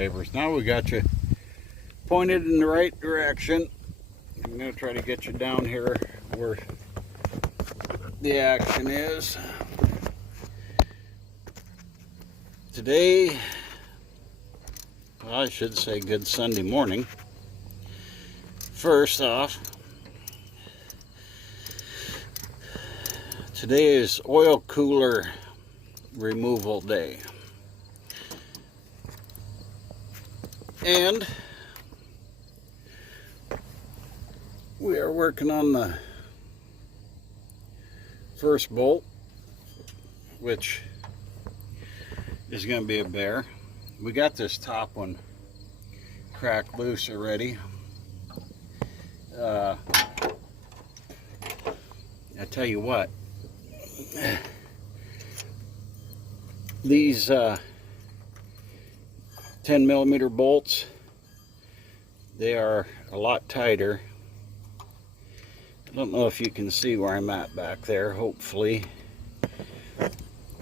neighbors. Now we got you pointed in the right direction. I'm going to try to get you down here where the action is. Today, well, I should say good Sunday morning. First off, today is oil cooler removal day. And we are working on the first bolt, which is going to be a bear. We got this top one cracked loose already. I tell you what, these 10mm bolts, they are a lot tighter. I don't know if you can see where I'm at back there. Hopefully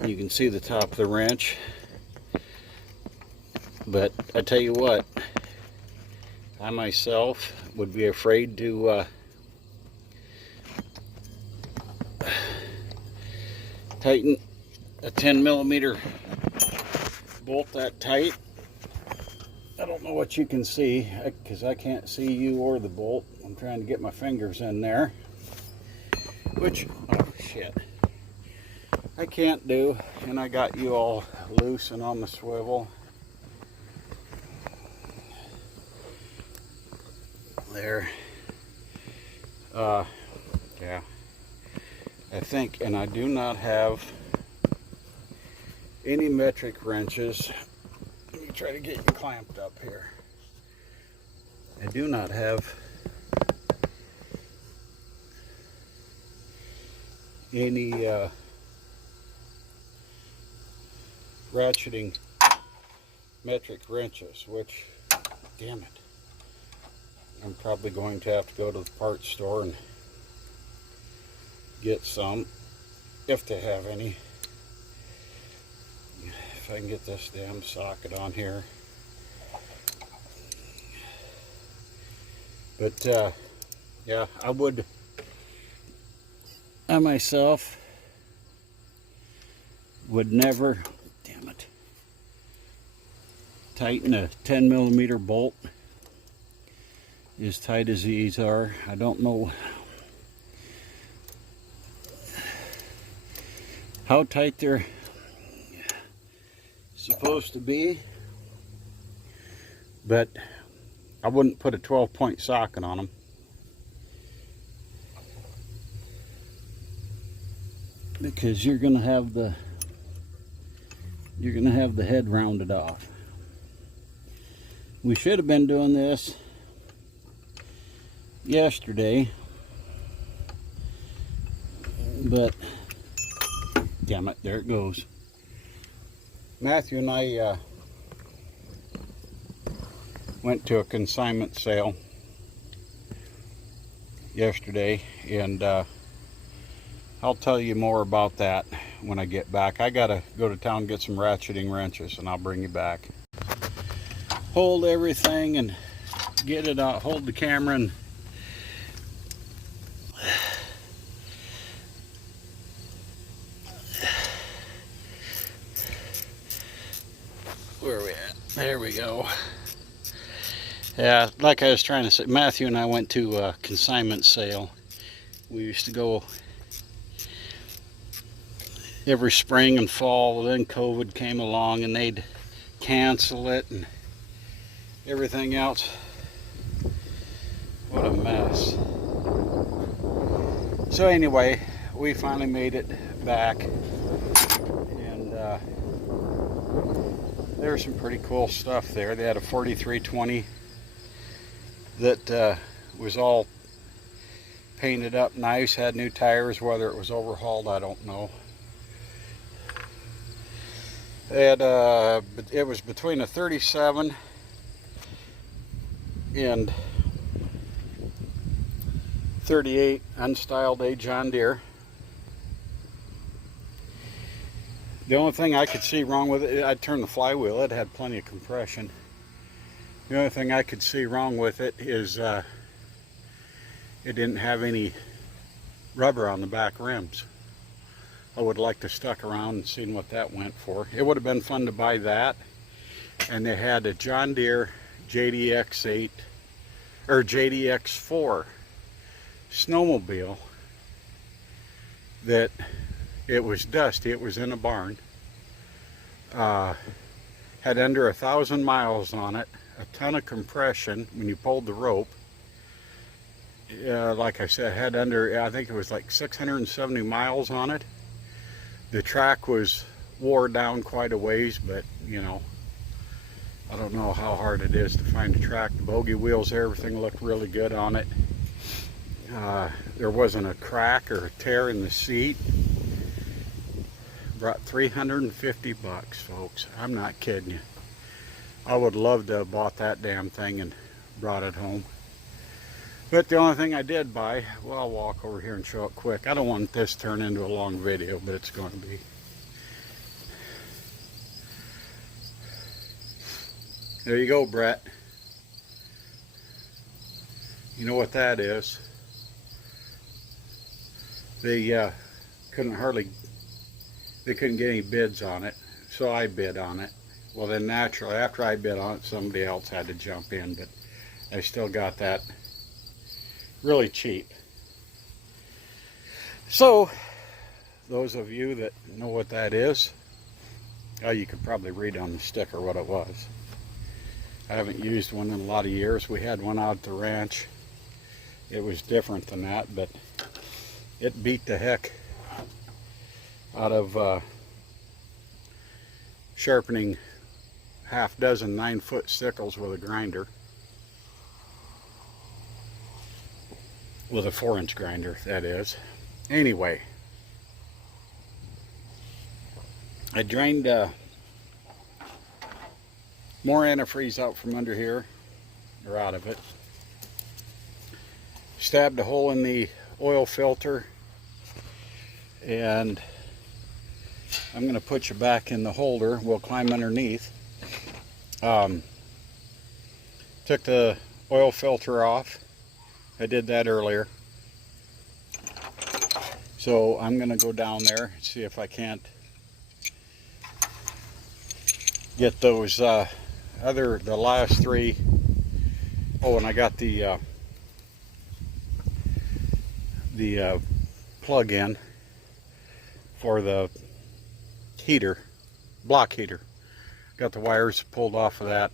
you can see the top of the wrench. But I tell you what, I myself would be afraid to tighten a 10mm bolt that tight. I don't know what you can see because I can't see you or the bolt. I'm trying to get my fingers in there, which, oh shit, I can't do. And I got you all loose and on the swivel. There. Yeah. I think, and I do not have any metric wrenches. Let me try to get you clamped up here. I do not have any ratcheting metric wrenches, which, damn it, I'm probably going to have to go to the parts store and get some, if they have any. If I can get this damn socket on here. But yeah, I myself would never, damn it, tighten a 10mm bolt as tight as these are. I don't know how tight they're supposed to be, but I wouldn't put a 12-point socket on them, because you're gonna have the head rounded off. We should have been doing this yesterday, but damn it, there it goes. Matthew and I went to a consignment sale yesterday, and I'll tell you more about that when I get back. I gotta go to town and get some ratcheting wrenches, and I'll bring you back. Hold everything and get it out. Hold the camera and where are we at? There we go. Yeah, like I was trying to say, Matthew and I went to a consignment sale. We used to go every spring and fall. Then COVID came along and they'd cancel it and everything else. What a mess. So anyway, we finally made it back, and there was some pretty cool stuff there. They had a 4320 that was all painted up nice, had new tires. Whether it was overhauled, I don't know. It was between a 37 and 38 unstyled A John Deere. The only thing I could see wrong with it, I'd turn the flywheel. It had plenty of compression. The only thing I could see wrong with it is it didn't have any rubber on the back rims. I would like to stuck around and seen what that went for. It would have been fun to buy that. And they had a John Deere JDX8 or JDX4 snowmobile that it was dusty. It was in a barn. Had under 1,000 miles on it, a ton of compression when you pulled the rope. Like I said, had under, I think it was like 670 miles on it. The track was wore down quite a ways, but you know, I don't know how hard it is to find a track. The bogey wheels, everything looked really good on it. There wasn't a crack or a tear in the seat. Brought 350 bucks, folks. I'm not kidding you. I would love to have bought that damn thing and brought it home. But the only thing I did buy, well, I'll walk over here and show it quick. I don't want this to turn into a long video, but it's going to be. There you go, Brett. You know what that is. They couldn't get any bids on it, so I bid on it. Well, then naturally, after I bid on it, somebody else had to jump in, but I still got that really cheap. So, those of you that know what that is, you could probably read on the sticker what it was. I haven't used one in a lot of years. We had one out at the ranch. It was different than that, but it beat the heck out of sharpening half dozen 9-foot sickles with a grinder. With a 4-inch grinder, that is. Anyway, I drained more antifreeze out from under here, or out of it. Stabbed a hole in the oil filter, and I'm going to put you back in the holder. We'll climb underneath. Took the oil filter off. I did that earlier. So I'm going to go down there and see if I can't get those the last three. Oh, and I got the plug in for the heater, block heater. Got the wires pulled off of that.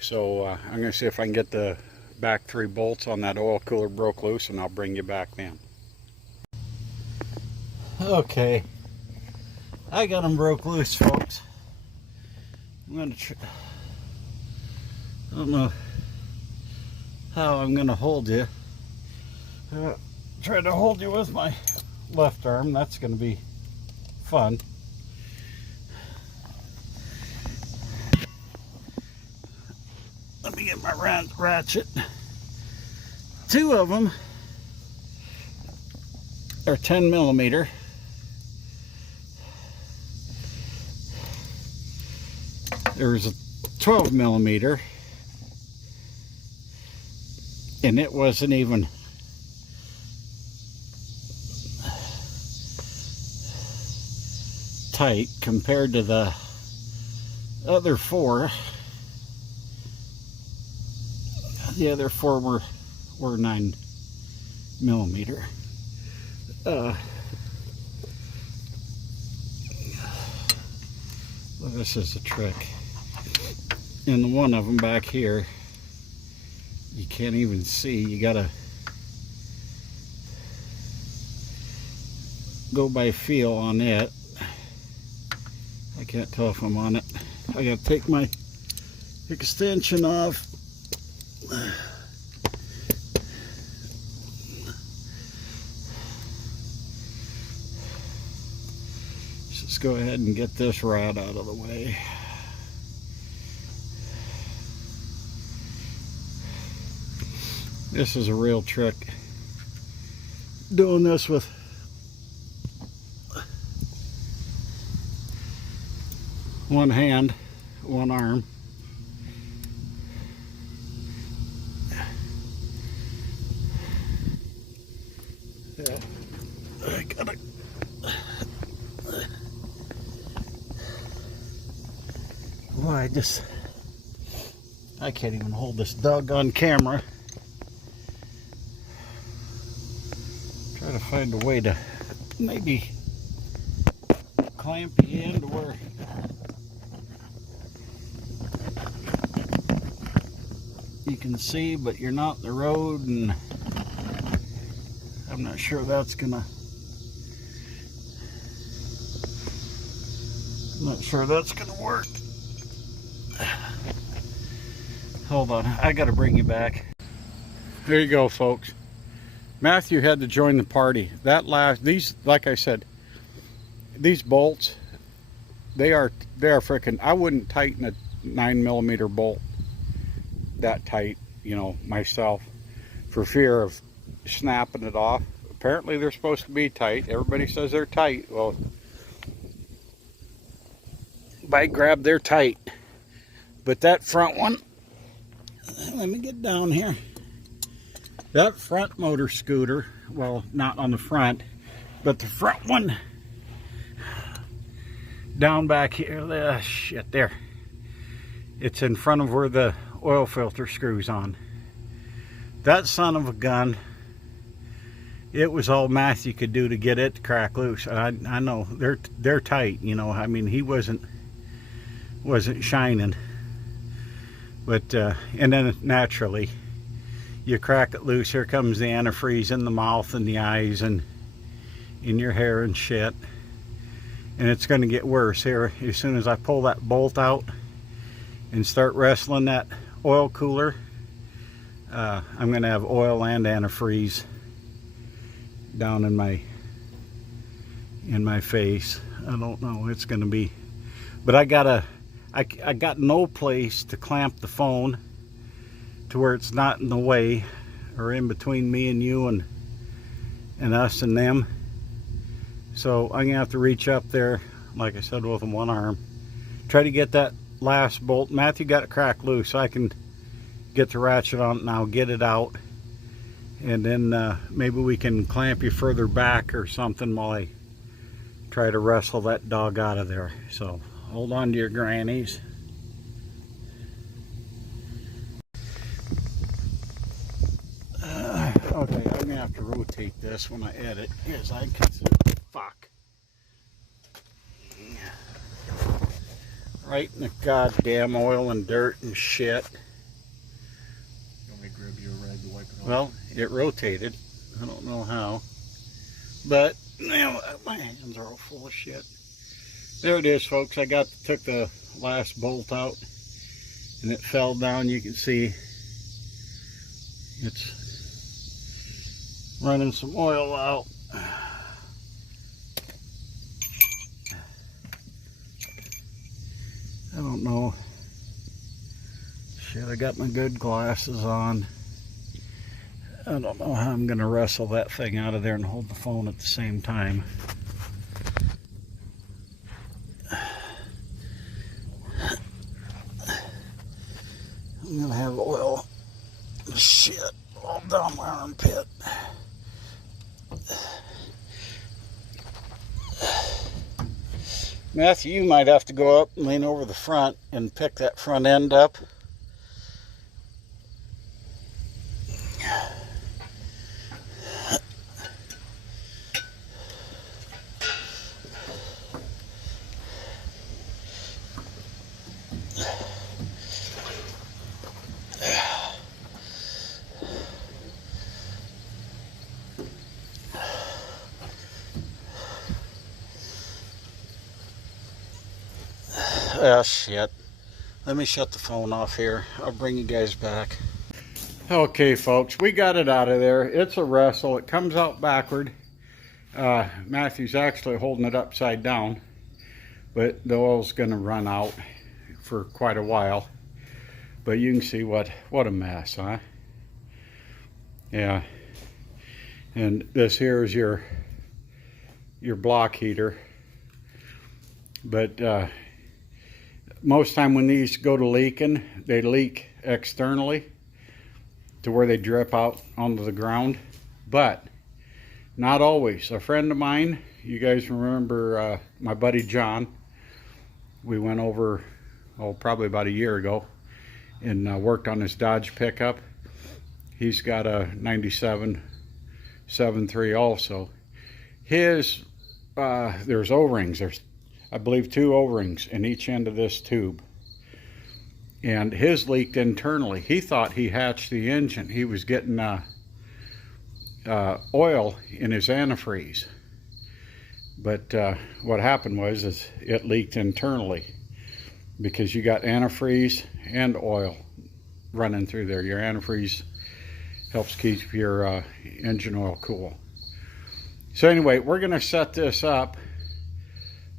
So I'm going to see if I can get the back 3 bolts on that oil cooler broke loose, and I'll bring you back then. Okay, I got them broke loose, folks. I'm going to I don't know how I'm going to hold you. Try to hold you with my left arm. That's going to be fun. Let me get my ratchet. 2 of them are 10 millimeter. There's a 12 millimeter, and it wasn't even tight compared to the other 4. The other 4 were 9 millimeter. Well, this is a trick. And the one of them back here, you can't even see. You gotta go by feel on it. I can't tell if I'm on it. I gotta take my extension off. Let's go ahead and get this rod out of the way. This is a real trick. Doing this with one hand, one arm. I can't even hold this doggone camera. Try to find a way to maybe clamp you in to where you can see, but you're not in the road, and I'm not sure that's gonna. I'm not sure that's gonna work. Hold on, I gotta bring you back. There you go, folks. Matthew had to join the party. These, like I said, these bolts, they are freaking. I wouldn't tighten a 9mm bolt that tight, you know, myself, for fear of snapping it off. Apparently they're supposed to be tight. Everybody says they're tight. Well, by grab, they're tight. But that front one, let me get down here. That front motor scooter, well, not on the front, but the front one down back here, shit, there. It's in front of where the oil filter screws on. That son of a gun, it was all Matthew could do to get it to crack loose. And I know they're tight, you know. I mean, he wasn't shining, but and then naturally you crack it loose. Here comes the antifreeze in the mouth and the eyes and in your hair and shit, and it's going to get worse here as soon as I pull that bolt out and start wrestling that oil cooler. I'm going to have oil and antifreeze down in my face. I don't know, it's going to be, but I got no place to clamp the phone to where it's not in the way or in between me and you and us and them. So I'm gonna have to reach up there, like I said, with one arm, try to get that last bolt. Matthew got it cracked loose, so I can get the ratchet on it now, get it out, and then maybe we can clamp you further back or something while I try to wrestle that dog out of there. So hold on to your grannies. Okay, I'm gonna have to rotate this when I edit, because I can see, fuck, right in the goddamn oil and dirt and shit. You want me to grab you a rag to wipe it off? Well, it rotated. I don't know how, but now my hands are all full of shit. There it is, folks. I took the last bolt out, and it fell down. You can see it's running some oil out. I don't know. Shit, I got my good glasses on. I don't know how I'm gonna wrestle that thing out of there and hold the phone at the same time. I'm gonna have oil shit all down my armpit. Matthew, you might have to go up and lean over the front and pick that front end up. Oh shit. Let me shut the phone off here. I'll bring you guys back. Okay, folks, we got it out of there. It's a wrestle. It comes out backward. Matthew's actually holding it upside down, but the oil's gonna run out for quite a while. But you can see what a mess, huh? Yeah. And this here is your block heater. But most time when these go to leaking, they leak externally to where they drip out onto the ground, but not always. A friend of mine, you guys remember my buddy John, we went over, probably about a year ago, and worked on his Dodge pickup. He's got a 97 7.3 also. His, there's O-rings. There's, I believe, 2 O-rings in each end of this tube. And his leaked internally. He thought he hatched the engine. He was getting oil in his antifreeze. But what happened was is it leaked internally, because you got antifreeze and oil running through there. Your antifreeze helps keep your engine oil cool. So anyway, we're going to set this up,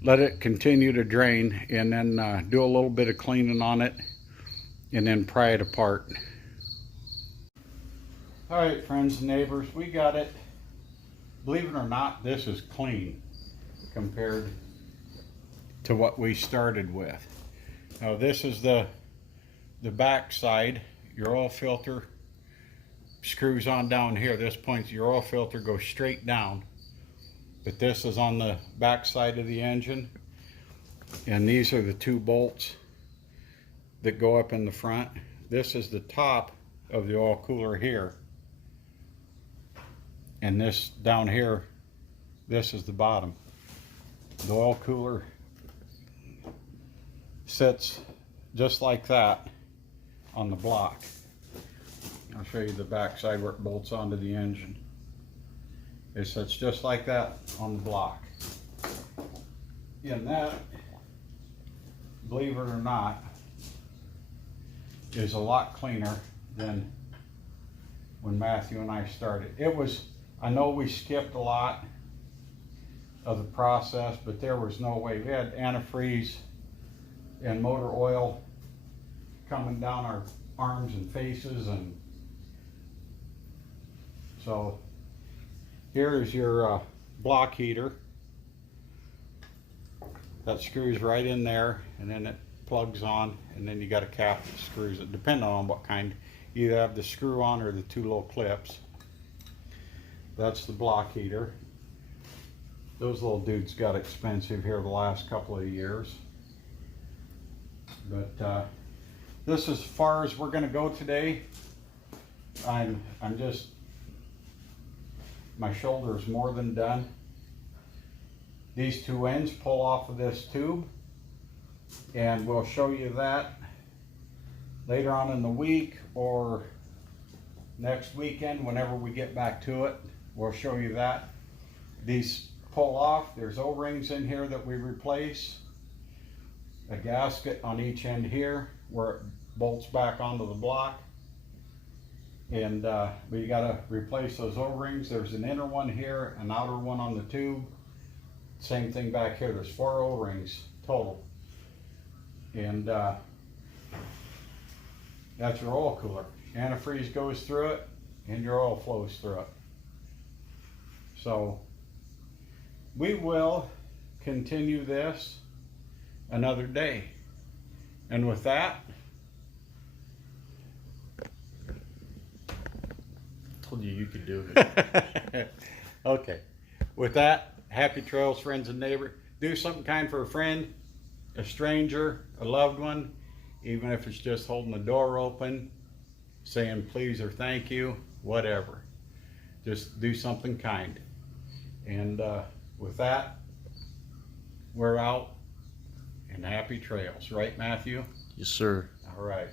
let it continue to drain, and then do a little bit of cleaning on it, and then pry it apart. All right, friends and neighbors, we got it. Believe it or not, this is clean compared to what we started with. Now this is the back side. Your oil filter screws on down here. This point, your oil filter goes straight down. But this is on the back side of the engine. And these are the 2 bolts that go up in the front. This is the top of the oil cooler here. And this down here, this is the bottom. The oil cooler sits just like that on the block. I'll show you the back side where it bolts onto the engine. It sits just like that on the block. And that, believe it or not, is a lot cleaner than when Matthew and I started. It was, I know we skipped a lot of the process, but there was no way. We had antifreeze and motor oil coming down our arms and faces, and so here is your block heater that screws right in there, and then it plugs on, and then you got a cap that screws it, depending on what kind. You either have the screw on or the 2 little clips. That's the block heater. Those little dudes got expensive here the last couple of years. But this is as far as we're going to go today. I'm just, my shoulder is more than done. These 2 ends pull off of this tube, and we'll show you that later on in the week or next weekend whenever we get back to it. We'll show you that. These pull off. There's O-rings in here that we replace. A gasket on each end here where it bolts back onto the block. And but you got to replace those O-rings. There's an inner one here, an outer one on the tube. Same thing back here. There's 4 O-rings total. And that's your oil cooler. Antifreeze goes through it, and your oil flows through it. So we will continue this another day. And with that, Told you you could do it. okay. With that, happy trails, friends and neighbor. Do something kind for a friend, a stranger, a loved one, even if it's just holding the door open, saying please or thank you, whatever. Just do something kind. And with that, we're out, and happy trails. Right, Matthew? Yes, sir. All right.